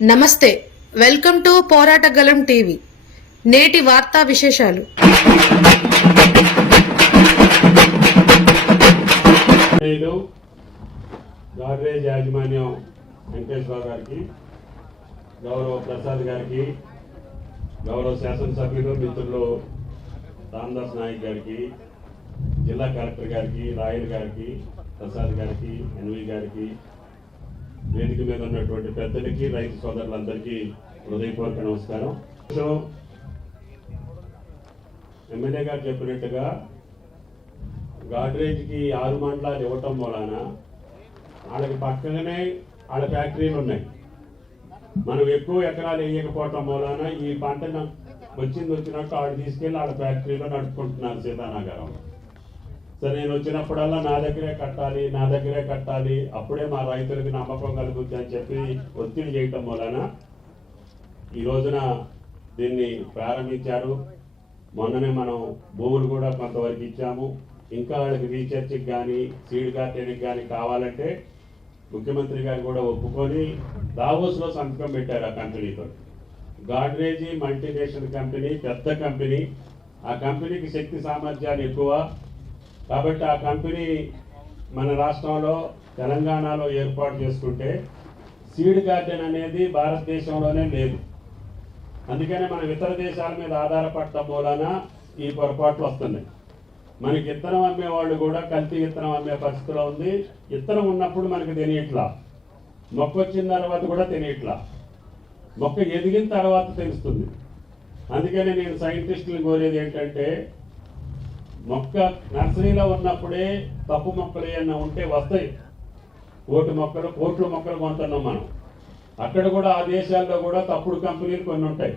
నమస్తే welcome to పోరాటగలం TV. నేటి వార్తా విశేషాలు. నేను గాడ్రేజ్ యాజమాన్యం వెంకటేశ్వర గారికి గౌరవ ప్రసాద్ గారికి గౌరవ శాసనసభ్యులు మిత్రులు రామదాస్ నాయక్ గారికి జిల్లా కలెక్టర్ గారికి రాయల్ గారికి ప్రసాద్ గారికి ఎన్వి గారికి వేదిక మీద ఉన్నటువంటి పెద్దలకి రైతు సోదరులందరికీ హృదయపూర్వక నమస్కారం. సో, ఎమ్మెల్యే గారు చెప్పినట్టుగా గాడ్రేజ్కి ఆరు మండలాలు ఇవ్వటం వలన వాళ్ళకి పక్కనే వాళ్ళ ఫ్యాక్టరీలు ఉన్నాయి. మనం ఎక్కువ ఎకరాలు వేయకపోవటం వలన ఈ పంటను వచ్చింది వచ్చినట్టు వాళ్ళు తీసుకెళ్ళి వాళ్ళ ఫ్యాక్టరీలో నడుపుకుంటున్నారు సీతానగరంలో సరే నేను వచ్చినప్పుడల్లా నా దగ్గరే కట్టాలి నా దగ్గరే కట్టాలి అప్పుడే మా రైతులకు నమ్మకం కలుగుద్ది అని చెప్పి ఒత్తిడి చేయటం వలన ఈ రోజున దీన్ని ప్రారంభించారు. మొన్ననే మనం భూములు కూడా కొంతవరకు ఇచ్చాము. ఇంకా వాళ్ళకి రీసెర్చ్కి కానీ సీడ్ గార్డెన్కి కానీ కావాలంటే ముఖ్యమంత్రి గారు కూడా ఒప్పుకొని దావోస్లో సంతకం పెట్టారు ఆ కంపెనీతో. గాడ్రేజీ మల్టీనేషనల్ కంపెనీ పెద్ద కంపెనీ. ఆ కంపెనీకి శక్తి సామర్థ్యాలు ఎక్కువ. కాబట్టి ఆ కంపెనీ మన రాష్ట్రంలో తెలంగాణలో ఏర్పాటు చేసుకుంటే సీడ్ గార్డెన్ అనేది భారతదేశంలోనే లేదు. అందుకనే మనం ఇతర దేశాల మీద ఆధారపడటం మూలన ఈ పొరపాట్లు వస్తున్నాయి. మనకి ఇత్తనం అమ్మే వాళ్ళు కూడా కల్తీ ఇత్తనం అమ్మే పరిస్థితిలో ఉంది. ఇత్తనం ఉన్నప్పుడు మనకు తెలియట్లా మొక్క వచ్చిన తర్వాత కూడా తెలియట్లా మొక్క ఎదిగిన తర్వాత తెలుస్తుంది. అందుకనే నేను సైంటిస్టులు కోరేది ఏంటంటే మొక్క నర్సరీలో ఉన్నప్పుడే తప్పు మొక్కలు ఏమన్నా ఉంటే వస్తాయి. కోటి మొక్కలు కోట్ల మొక్కలు కొంటున్నాం మనం. అక్కడ కూడా ఆ దేశాల్లో కూడా తప్పుడు కంపెనీలు కొన్ని ఉంటాయి.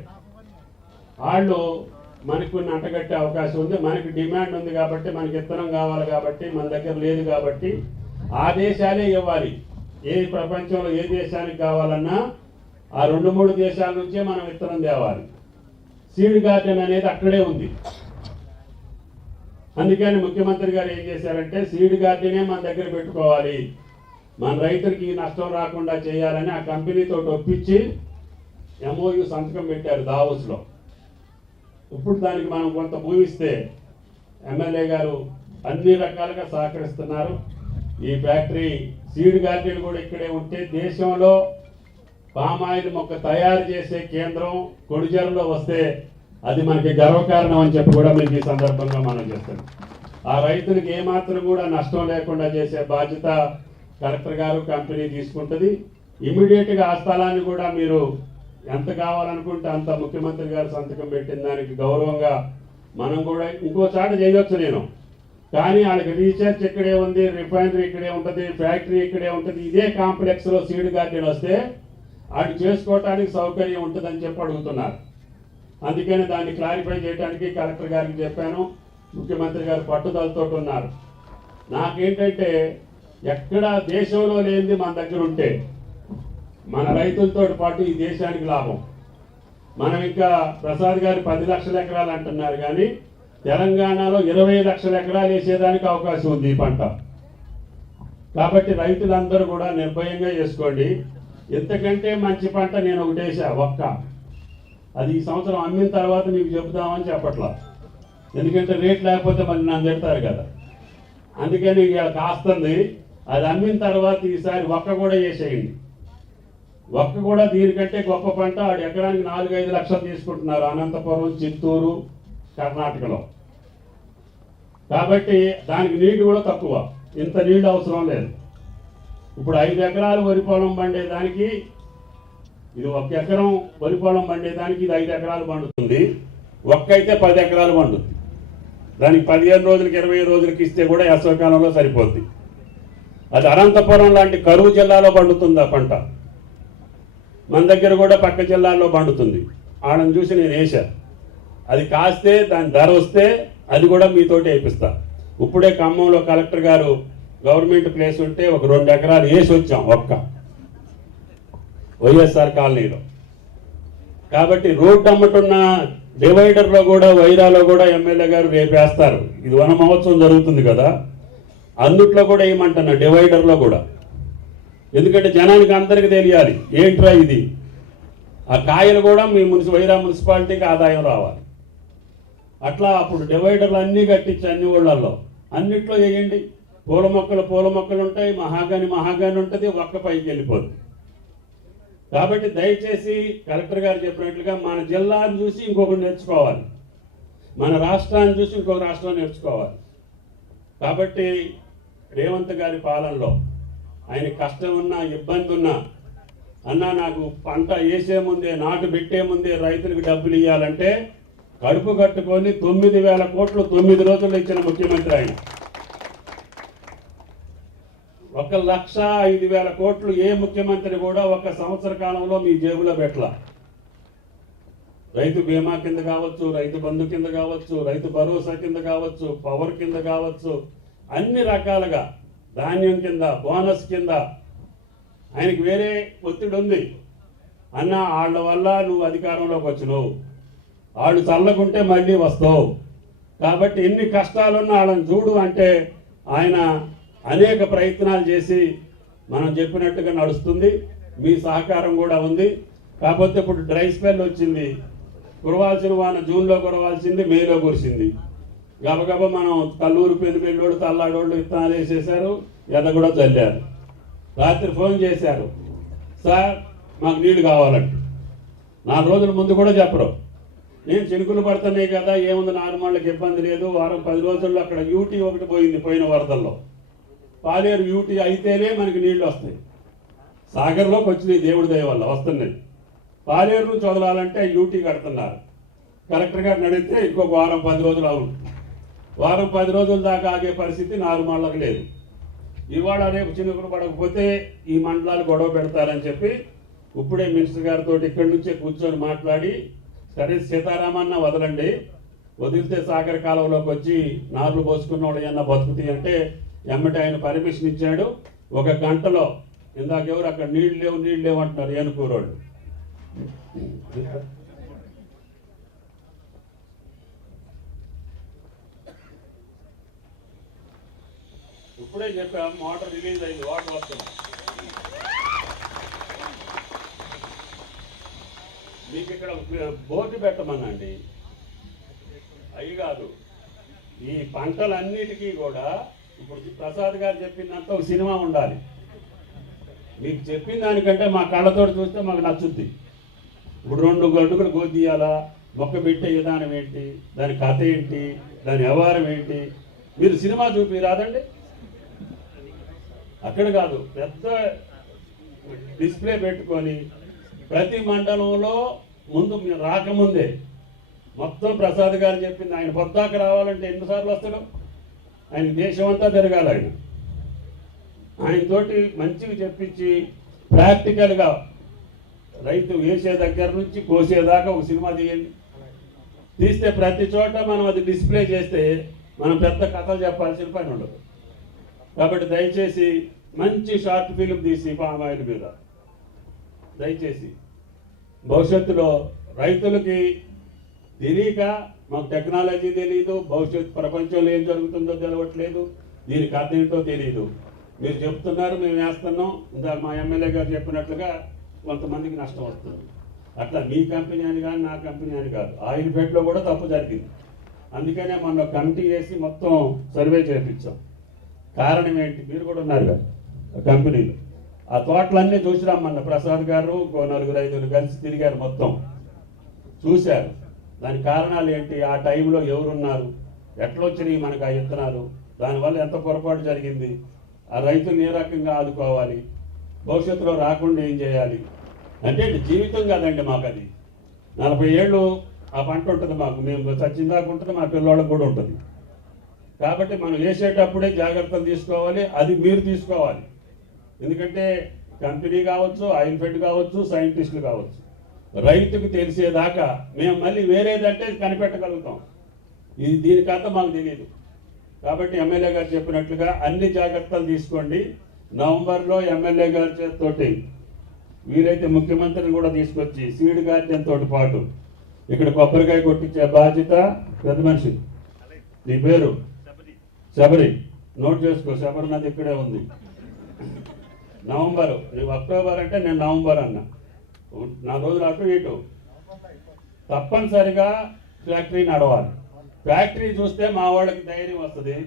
వాళ్ళు మనకి కొన్ని అంటగట్టే అవకాశం ఉంది. మనకి డిమాండ్ ఉంది కాబట్టి మనకి విత్తనం కావాలి కాబట్టి మన దగ్గర లేదు కాబట్టి ఆ దేశాలే ఇవ్వాలి. ఏ ప్రపంచంలో ఏ దేశానికి కావాలన్నా ఆ రెండు మూడు దేశాల నుంచే మనం విత్తనం తేవాలి. సీడ్ గార్డెన్ అనేది అక్కడే ఉంది. అందుకని ముఖ్యమంత్రి గారు ఏం చేశారంటే సీడ్ గార్డెనే మన దగ్గర పెట్టుకోవాలి. మన రైతులకి నష్టం రాకుండా చేయాలని ఆ కంపెనీతో ఒప్పించి ఎంఓయు సంతకం పెట్టారు దావోస్లో. ఇప్పుడు దానికి మనం కొంత భూమిస్తే ఎమ్మెల్యే గారు అన్ని రకాలుగా సహకరిస్తున్నారు. ఈ ఫ్యాక్టరీ సీడ్ గార్డెన్ కూడా ఇక్కడే ఉంటే దేశంలో పామాయిల్ మొక్క తయారు చేసే కేంద్రం కొడిజారులో వస్తే అది మనకి గర్వకారణం అని చెప్పి కూడా మీకు ఈ సందర్భంగా మనం చేస్తాం ఆ రైతులకు ఏమాత్రం కూడా నష్టం లేకుండా చేసే బాధ్యత కలెక్టర్ గారు కంపెనీ తీసుకుంటుంది. ఇమీడియట్గా ఆ స్థలాన్ని కూడా మీరు ఎంత కావాలనుకుంటే అంత ముఖ్యమంత్రి గారు సంతకం పెట్టిన దానికి గౌరవంగా మనం కూడా ఇంకో చాట చేయొచ్చు నేను. కానీ వాళ్ళకి రీసెర్చ్ ఇక్కడే ఉంది రిఫైనరీ ఇక్కడే ఉంటుంది ఫ్యాక్టరీ ఇక్కడే ఉంటుంది. ఇదే కాంప్లెక్స్లో సీడ్ గార్డెన్ వస్తే అది చేసుకోవటానికి సౌకర్యం ఉంటుందని చెప్పి అడుగుతున్నారు. అందుకని దాన్ని క్లారిఫై చేయడానికి కలెక్టర్ గారికి చెప్పాను. ముఖ్యమంత్రి గారు పట్టుదలతో ఉన్నారు. నాకేంటంటే ఎక్కడ దేశంలో లేనిది మన దగ్గర ఉంటే మన రైతులతో పాటు ఈ దేశానికి లాభం. మనం ఇంకా ప్రసాద్ గారు పది లక్షల ఎకరాలు అంటున్నారు కానీ తెలంగాణలో ఇరవై లక్షల ఎకరాలు వేసేదానికి అవకాశం ఉంది ఈ పంట. కాబట్టి రైతులందరూ కూడా నిర్భయంగా చేసుకోండి. ఇంతకంటే మంచి పంట నేను ఒకటేసా ఒక్క. అది ఈ సంవత్సరం అమ్మిన తర్వాత మీకు చెబుదామని చెప్పట్లా. ఎందుకంటే రేట్ లేకపోతే మళ్ళీ నన్ను తిడతారు కదా. అందుకని ఇక కాస్తుంది. అది అమ్మిన తర్వాత ఈసారి ఒక్క కూడా వేసేయండి. ఒక్క కూడా దీనికంటే గొప్ప పంట ఆడు ఎకరానికి నాలుగు ఐదు లక్షలు తీసుకుంటున్నారు. అనంతపురం చిత్తూరు కర్ణాటకలో. కాబట్టి దానికి నీళ్ళు కూడా తక్కువ. ఇంత నీళ్ళు అవసరం లేదు. ఇప్పుడు ఐదు ఎకరాలు వరి పొలం పండేదానికి ఇది ఒక ఎకరం వరి పొలం పండేదానికి ఇది ఐదు ఎకరాలు పండుతుంది. ఒక్కైతే అయితే పది ఎకరాలు పండుతుంది దానికి పదిహేను రోజులకి ఇరవై రోజులకి ఇస్తే కూడా వేసవకాలంలో సరిపోద్ది. అది అనంతపురం లాంటి కరువు జిల్లాలో పండుతుంది ఆ పంట. మన దగ్గర కూడా పక్క జిల్లాల్లో పండుతుంది. ఆడని చూసి నేను వేసా అది కాస్తే దాని ధర వస్తే అది కూడా మీతోటి వేపిస్తా. ఇప్పుడే ఖమ్మంలో కలెక్టర్ గారు గవర్నమెంట్ ప్లేస్ ఉంటే ఒక రెండు ఎకరాలు వేసి వచ్చాం ఒక్క. వైఎస్ఆర్ కాలనీలో. కాబట్టి రోడ్డు అమ్మటున్న డివైడర్లో కూడా వైరాలో కూడా ఎమ్మెల్యే గారు రేపేస్తారు ఇది వన మహోత్సవం జరుగుతుంది కదా. అందుట్లో కూడా ఏమంటున్నా డివైడర్లో కూడా. ఎందుకంటే జనానికి అందరికి తెలియాలి ఏంట్రా ఇది? ఆ కాయలు కూడా మీ మున్సి వైరా మున్సిపాలిటీకి ఆదాయం రావాలి. అట్లా అప్పుడు డివైడర్లు అన్నీ కట్టించి అన్ని ఊళ్ళల్లో. అన్నిట్లో వేయండి పూల మొక్కలు పూల మొక్కలు ఉంటాయి మహాగాని మహాగాని ఉంటుంది ఒక్క పైకి వెళ్ళిపోతుంది కాబట్టి దయచేసి కలెక్టర్ గారు చెప్పినట్లుగా మన జిల్లాను చూసి ఇంకొకటి నేర్చుకోవాలి. మన రాష్ట్రాన్ని చూసి ఇంకొక రాష్ట్రం నేర్చుకోవాలి. కాబట్టి రేవంత్ గారి పాలనలో ఆయన కష్టం ఉన్నా ఇబ్బంది ఉన్నా అన్నా నాకు పంట వేసే ముందే నాటు పెట్టే ముందే రైతులకు డబ్బులు ఇవ్వాలంటే కడుపు కట్టుకొని తొమ్మిది వేల కోట్లు తొమ్మిది రోజుల్లో ఇచ్చిన ముఖ్యమంత్రి ఆయన. ఒక లక్ష ఐదు వేల కోట్లు ఏ ముఖ్యమంత్రి కూడా ఒక సంవత్సర కాలంలో మీ జేబులో పెట్టల. రైతు బీమా కింద కావచ్చు రైతు బంధు కింద కావచ్చు రైతు భరోసా కింద కావచ్చు పవర్ కింద కావచ్చు అన్ని రకాలుగా ధాన్యం కింద బోనస్ కింద ఆయనకి వేరే ఒత్తిడి ఉంది. అన్న వాళ్ళ వల్ల నువ్వు అధికారంలోకి వచ్చినావు. వాళ్ళు చల్లకుంటే మళ్ళీ వస్తావు. కాబట్టి ఎన్ని కష్టాలున్నా వాళ్ళని చూడు అంటే ఆయన అనేక ప్రయత్నాలు చేసి మనం చెప్పినట్టుగా నడుస్తుంది. మీ సహకారం కూడా ఉంది. కాకపోతే ఇప్పుడు డ్రై స్పెల్ వచ్చింది. కురవాల్సిన వాన జూన్లో కురవాల్సింది మేలో కురిసింది. గబగబా మనం తల్లూరు పెళ్ళి పెళ్ళోడు తల్లాడోళ్ళు విత్తనాలు వేసేసారు ఎద కూడా చల్లారు. రాత్రి ఫోన్ చేశారు. సార్ మాకు నీళ్ళు కావాలంట. నాలుగు రోజుల ముందు కూడా చెప్పరు. నేను చినుకులు పడుతున్నాయి కదా ఏముంది? నార్మల్కి ఇబ్బంది లేదు. వారం పది రోజుల్లో అక్కడ యూటీ ఒకటి పోయింది పోయిన వరదల్లో. పాలేరు యూటీ అయితేనే మనకి నీళ్ళు వస్తాయి. సాగర్లోకి వచ్చినాయి దేవుడి దయ వల్ల వస్తున్నాయి. పాలేరు నుంచి వదలాలంటే యూటీ కడుతున్నారు. కలెక్టర్ గారిని అడిగితే ఇంకొక వారం పది రోజులు అవును. వారం పది రోజుల దాకా ఆగే పరిస్థితి నాలుగు మండలకు లేదు. ఇవాళ రేపు చినుకులు పడకపోతే ఈ మండలాలు గొడవ పెడతారని చెప్పి ఇప్పుడే మినిస్టర్ గారితో ఇక్కడి నుంచే కూర్చొని మాట్లాడి సరే సీతారామాన్న వదలండి. వదిలితే సాగర కాలంలోకి వచ్చి నార్లు పోసుకున్న వాళ్ళు ఏమన్నా బతుకుతాయి అంటే ఎమ్మటి ఆయన పర్మిషన్ ఇచ్చాడు. ఒక గంటలో ఇందాక ఎవరు అక్కడ నీళ్ళు లేవు నీళ్ళు లేవు అంటున్నారు ఏనుకూరోళ్ళు ఇప్పుడే చెప్పాం వాటర్ రిలీజ్ అయింది వాటర్ వస్తుంది మీకు ఇక్కడ బోర్డు పెట్టమనండి. అవి కాదు. ఈ పంటలన్నిటికీ కూడా ఇప్పుడు ప్రసాద్ గారు చెప్పినంత ఒక సినిమా ఉండాలి. మీకు చెప్పిన దానికంటే మా కళ్ళతో చూస్తే మాకు నచ్చుద్ది. ఇప్పుడు రెండు గంటలు గోదీయాలా మొక్క పెట్టే విధానం ఏంటి? దాని కథ ఏంటి? దాని వ్యవహారం ఏంటి? మీరు సినిమా చూపి రాదండి? అక్కడ కాదు పెద్ద డిస్ప్లే పెట్టుకొని ప్రతి మండలంలో ముందు మీరు రాకముందే మొత్తం ప్రసాద్ గారు చెప్పింది ఆయన పొద్దాక రావాలంటే ఎన్నిసార్లు వస్తాడు? ఆయన దేశం అంతా తిరగాలి ఆయన ఆయనతోటి మంచిగా చెప్పించి ప్రాక్టికల్గా రైతు వేసే దగ్గర నుంచి కోసేదాకా ఒక సినిమా తీయండి. తీస్తే ప్రతి చోట మనం అది డిస్ప్లే చేస్తే మనం పెద్ద కథలు చెప్పాల్సిన పని ఉండదు. కాబట్టి దయచేసి మంచి షార్ట్ ఫిలిం తీసి పామ్ ఆయిల్ మీద. దయచేసి భవిష్యత్తులో రైతులకి తెలియక మాకు టెక్నాలజీ తెలియదు భవిష్యత్ ప్రపంచంలో ఏం జరుగుతుందో తెలవట్లేదు. దీని కథ ఏంటో తెలియదు మీరు చెప్తున్నారు మేము వేస్తున్నాం. ఇందాక మా ఎమ్మెల్యే గారు చెప్పినట్లుగా కొంతమందికి నష్టం వస్తుంది. అట్లా మీ కంపెనీ అని కానీ నా కంపెనీ అని కాదు. ఆయిల్ ఫెడ్లో కూడా తప్పు జరిగింది. అందుకనే మొన్న కమిటీ చేసి మొత్తం సర్వే చేయించాం కారణం ఏంటి? మీరు కూడా ఉన్నారు కదా కంపెనీలు. ఆ తోటలన్నీ చూసి రమ్మన్న ప్రసాద్ గారు నలుగురు ఐదుగురు కలిసి తిరిగారు మొత్తం. చూశారు. దాని కారణాలు ఏంటి? ఆ టైంలో ఎవరున్నారు? ఎట్లొచ్చినాయి మనకు ఆ విత్తనాలు దానివల్ల ఎంత పొరపాటు జరిగింది? ఆ రైతులు ఏ రకంగా ఆదుకోవాలి? భవిష్యత్తులో రాకుండా ఏం చేయాలి? అంటే జీవితం కాదండి మాకు అది నలభై ఏళ్ళు ఆ పంట ఉంటుంది మాకు. మేము చచ్చిందాకా ఉంటుంది మా పిల్లోళ్ళకి కూడా ఉంటుంది. కాబట్టి మనం వేసేటప్పుడే జాగ్రత్తలు తీసుకోవాలి అది మీరు తీసుకోవాలి. ఎందుకంటే కంపెనీ కావచ్చు ఆయిల్ ఫెడ్ కావచ్చు సైంటిస్టులు కావచ్చు. రైతుకు తెలిసేదాకా మేము మళ్ళీ వేరేదంటే కనిపెట్టగలుగుతాం. ఇది దీనికంత మాకు తెలియదు కాబట్టి ఎమ్మెల్యే గారు చెప్పినట్లుగా అన్ని జాగ్రత్తలు తీసుకోండి. నవంబర్లో ఎమ్మెల్యే గారి తోటి వీరైతే ముఖ్యమంత్రిని కూడా తీసుకొచ్చి సీడ్ గార్డెన్ తోటి పాటు ఇక్కడ కొబ్బరికాయ కొట్టించే బాధ్యత పెద్ద మనిషి. నీ పేరు? శబరి. నోట్ చేసుకో శబరి నది ఇక్కడే ఉంది. నవంబర్. నువ్వు అక్టోబర్ అంటే నేను నవంబర్ అన్నా. నా రోజులు అటు ఇటు తప్పనిసరిగా ఫ్యాక్టరీ నడవాలి. ఫ్యాక్టరీ చూస్తే మా వాళ్ళకి ధైర్యం వస్తుంది.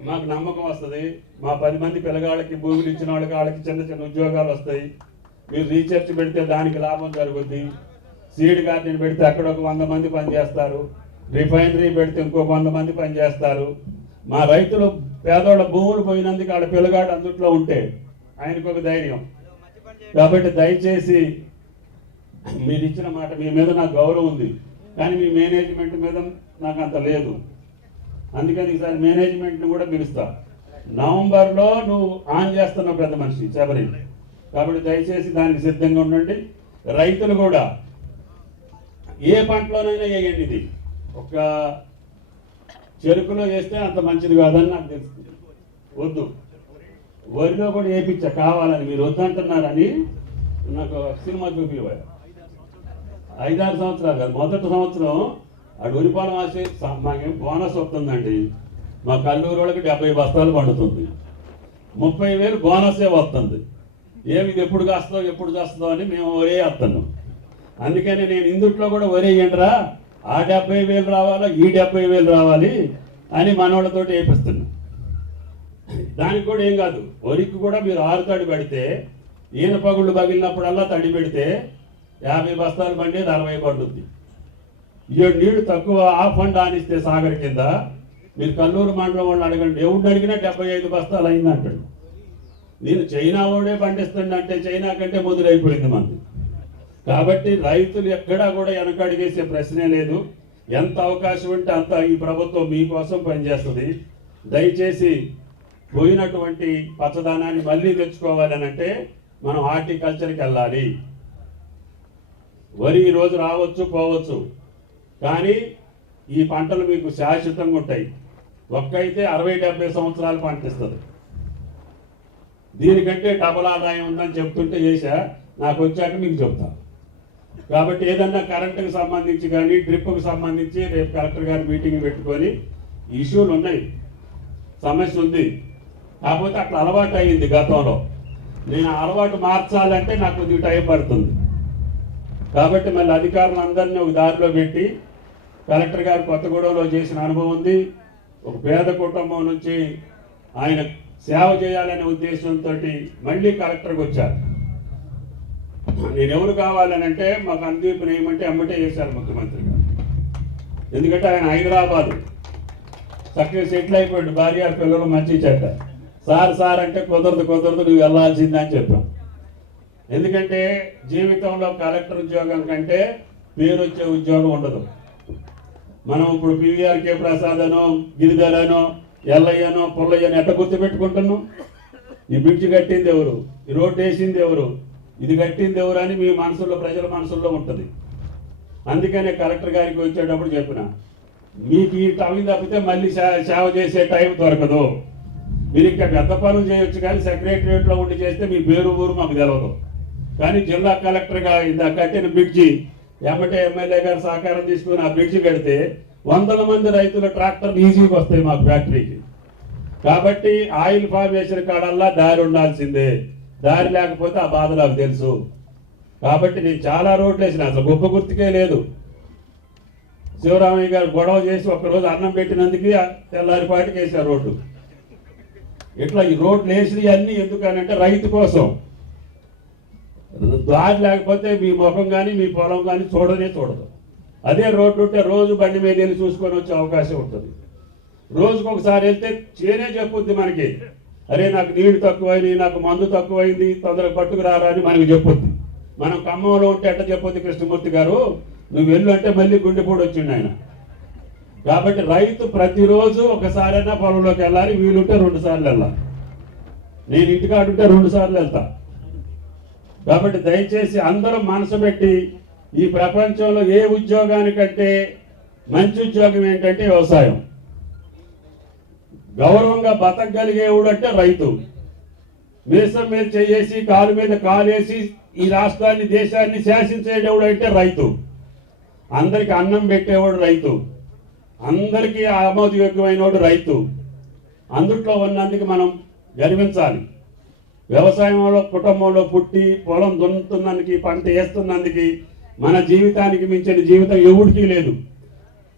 మాకు నమ్మకం వస్తుంది. మా పది మంది పిల్లగాళ్ళకి భూములు ఇచ్చిన వాళ్ళకి వాళ్ళకి చిన్న చిన్న ఉద్యోగాలు వస్తాయి. మీరు రీసెర్చ్ పెడితే దానికి లాభం జరుగుద్ది. సీడ్ గార్డెన్ పెడితే అక్కడ ఒక వంద మంది పనిచేస్తారు. రిఫైనరీ పెడితే ఇంకో వంద మంది పనిచేస్తారు. మా రైతులు పేదోళ్ళ భూములు పోయినందుకు వాళ్ళ పిల్లగాడు అందుట్లో ఉంటే ఆయనకు ఒక ధైర్యం. కాబట్టి దయచేసి మీరు ఇచ్చిన మాట మీ మీద నాకు గౌరవం ఉంది. కానీ మీ మేనేజ్మెంట్ మీద నాకు అంత లేదు. అందుకని ఈసారి మేనేజ్మెంట్ని కూడా పిలుస్తా. నవంబర్లో నువ్వు ఆన్ చేస్తున్నావు పెద్ద మనిషి శబరి కాబట్టి దయచేసి దానికి సిద్ధంగా ఉండండి. రైతులు కూడా ఏ పంటలోనైనా వేయండి ఇది. ఒక చెరుకులో వేస్తే అంత మంచిది కాదని నాకు తెలుస్తుంది వద్దు. వరిలో కూడా వేయించా కావాలని మీరు వద్దంటున్నారని నాకు సినిమా చూపించారు ఐదారు సంవత్సరాలు కాదు మొదటి సంవత్సరం ఆ వరిపాలెం ఆశ మాకేం బోనస్ వస్తుందండి. మా కల్లూరు వాళ్ళకి డెబ్బై బస్తాలు పండుతుంది. ముప్పై వేలు బోనసే వస్తుంది. ఏమి ఇది ఎప్పుడు కాస్తుందో ఎప్పుడు చేస్తుందో అని మేము ఒరే వస్తున్నాం అందుకని నేను ఇందుట్లో కూడా ఒరే ఏంట్రా ఆ డెబ్బై వేలు రావాలా ఈ డెబ్బై వేలు రావాలి అని మనవాళ్ళతో వేపిస్తున్నాను దానికి కూడా ఏం కాదు. వరికి కూడా మీరు ఆరు తడి పెడితే ఈయన పగుళ్ళు పగిలినప్పుడల్లా తడి పెడితే యాభై బస్తాలు పండేది అరవై పండుద్ది. ఈ నీళ్ళు తక్కువ ఆ ఫండ్ ఆనిస్తే సాగర్ కింద మీరు కల్లూరు మండలం వాళ్ళు అడగండి. ఎవరిని అడిగినా డెబ్బై ఐదు బస్తాలు అయింది అంటాడు. నేను చైనా వాడే పండిస్తుండంటే చైనా కంటే మొదలైపోయింది మనది కాబట్టి రైతులు ఎక్కడా కూడా వెనకడిగేసే ప్రశ్నే లేదు. ఎంత అవకాశం ఉంటే అంత ఈ ప్రభుత్వం మీకోసం పనిచేస్తుంది. దయచేసి పోయినటువంటి పచ్చదనాన్ని మళ్ళీ తెచ్చుకోవాలని అంటే మనం హార్టికల్చర్కి వెళ్ళాలి. వరి ఈ రోజు రావచ్చు పోవచ్చు. కానీ ఈ పంటలు మీకు శాశ్వతంగా ఉంటాయి. ఒక్కైతే అరవై డెబ్బై సంవత్సరాలు పంటిస్తుంది దీనికంటే డబుల్ ఆదాయం ఉందని చెప్తుంటే చేశా నాకు వచ్చాక మీకు చెప్తా. కాబట్టి ఏదన్నా కరెంటుకు సంబంధించి కానీ డ్రిప్కు సంబంధించి రేపు కలెక్టర్ గారి మీటింగ్ పెట్టుకొని ఇష్యూలు ఉన్నాయి. సమస్య ఉంది. కాకపోతే అట్లా అలవాటు అయింది గతంలో. నేను అలవాటు మార్చాలంటే నాకు కొద్దిగా టైం పడుతుంది. కాబట్టి మళ్ళీ అధికారులు అందరినీ ఒక దారిలో పెట్టి కలెక్టర్ గారు కొత్తగూడెంలో చేసిన అనుభవం ఉంది. ఒక పేద కుటుంబం నుంచి ఆయన సేవ చేయాలనే ఉద్దేశంతో మళ్ళీ కలెక్టర్కి వచ్చారు. నేను ఎవరు కావాలని అంటే మాకు అందీపు ఏమంటే అమ్మటే చేశారు ముఖ్యమంత్రి గారు. ఎందుకంటే ఆయన హైదరాబాద్. చక్కగా సెటిల్ అయిపోయాడు. భార్య పిల్లలు మంచి చెడ్డ. సార్ సార్ అంటే కుదరదు కుదరదు నువ్వు వెళ్ళాల్సిందే అని చెప్పాం. ఎందుకంటే జీవితంలో కలెక్టర్ ఉద్యోగం కంటే పేరు వచ్చే ఉద్యోగం ఉండదు. మనం ఇప్పుడు పివిఆర్కే ప్రసాద్ అనో గిరిధర్ అనో ఎల్లయ్యనో పుల్లయ్యనో ఎట్ట గుర్తు పెట్టుకుంటున్నాం ఈ బ్రిడ్జ్ కట్టింది ఎవరు? ఈ రోడ్డు వేసింది ఎవరు? ఇది కట్టింది ఎవరు అని మీ మనసులో ప్రజల మనసుల్లో ఉంటుంది. అందుకనే కలెక్టర్ గారికి వచ్చేటప్పుడు చెప్పిన మీకు ఈ టైం తప్పితే మళ్ళీ సేవ చేసే టైం దొరకదు. మీరు ఇంకా పెద్ద పనులు చేయొచ్చు కానీ సెక్రటరియట్లో ఉండి చేస్తే మీ పేరు ఊరు మాకు తెలియదు కానీ జిల్లా కలెక్టర్గా ఇంత కట్టిన బ్రిడ్జి ఎమ్మటే ఎమ్మెల్యే గారు సహకారం తీసుకుని ఆ బ్రిడ్జి కడితే వందల మంది రైతుల ట్రాక్టర్లు ఈజీగా వస్తాయి మాకు ఫ్యాక్టరీకి. కాబట్టి ఆయిల్ ఫార్మేషన్ కాడల్లా దారి ఉండాల్సిందే. దారి లేకపోతే ఆ బాధ నాకు తెలుసు. కాబట్టి నేను చాలా రోడ్లు వేసిన అసలు గొప్ప గుర్తుకే లేదు. శివరామయ్య గారు గొడవ చేసి ఒకరోజు అన్నం పెట్టినందుకే ఆ తెల్లారిపాటికి వేసారు రోడ్డు. ఇట్లా ఈ రోడ్లు వేసినవి అన్నీ ఎందుకనంటే రైతు కోసం. దారి లేకపోతే మీ ముఖం కానీ మీ పొలం కానీ చూడనే చూడదు. అదే రోడ్డు ఉంటే రోజు బండి మీద వెళ్ళి చూసుకొని వచ్చే అవకాశం ఉంటుంది. రోజుకు ఒకసారి వెళ్తే చేనే చెప్పుద్ది మనకి. అరే నాకు నీళ్ళు తక్కువైంది నాకు మందు తక్కువైంది తొందరగా పట్టుకురారా అని మనకి చెప్పుద్ది. మనం ఖమ్మంలో ఉంటే ఎట్ట చెప్పొద్ది కృష్ణమూర్తి గారు? నువ్వు వెళ్ళు అంటే మళ్ళీ గుండెపోటు వచ్చిండు ఆయన. కాబట్టి రైతు ప్రతిరోజు ఒకసారైనా పొలంలోకి వెళ్ళాలి వీలుంటే రెండు సార్లు వెళ్ళాలి. నేను ఇంటికాడుంటే రెండు సార్లు వెళ్తా. కాబట్టి దయచేసి అందరూ మనసు పెట్టి ఈ ప్రపంచంలో ఏ ఉద్యోగానికంటే మంచి ఉద్యోగం ఏంటంటే వ్యవసాయం. గౌరవంగా బతకగలిగేవుడు అంటే రైతు. మీసం మీద చేసి కాలు మీద కాలేసి ఈ రాష్ట్రాన్ని దేశాన్ని శాసించేటవుడు అంటే రైతు. అందరికి అన్నం పెట్టేవాడు రైతు. అందరికీ ఆమోదయోగ్యమైనవాడు రైతు. అందుట్లో ఉన్నందుకు మనం గర్వించాలి. వ్యవసాయంలో కుటుంబంలో పుట్టి పొలం దున్నుతున్నందుకు పంట వేస్తున్నందుకు మన జీవితానికి మించిన జీవితం ఎవరికీ లేదు.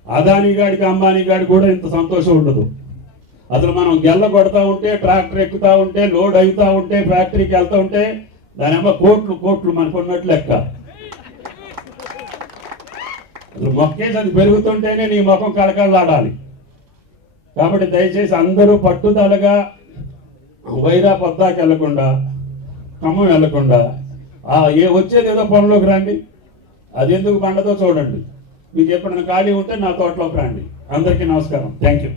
అదాని గాడికి అంబానీ గాడికి కూడా ఇంత సంతోషం ఉండదు. అసలు మనం గెల్ల కొడతా ఉంటే ట్రాక్టర్ ఎక్కుతా ఉంటే లోడ్ అవుతా ఉంటే ఫ్యాక్టరీకి వెళ్తూ ఉంటే దాని కోట్లు కోట్లు మనకు ఉన్నట్లు లెక్క. అసలు అది పెరుగుతుంటేనే నీ ముఖం కలకళలాడాలి కాబట్టి దయచేసి అందరూ పట్టుదలగా వైరా పద్దాకి వెళ్ళకుండా ఖమ్మం వెళ్ళకుండా ఆ ఏ వచ్చేది ఏదో పనిలోకి రండి. అది ఎందుకు పండదో చూడండి. మీకు ఎప్పుడైనా ఖాళీ ఉంటే నా తోటలోకి రండి. అందరికీ నమస్కారం. Thank you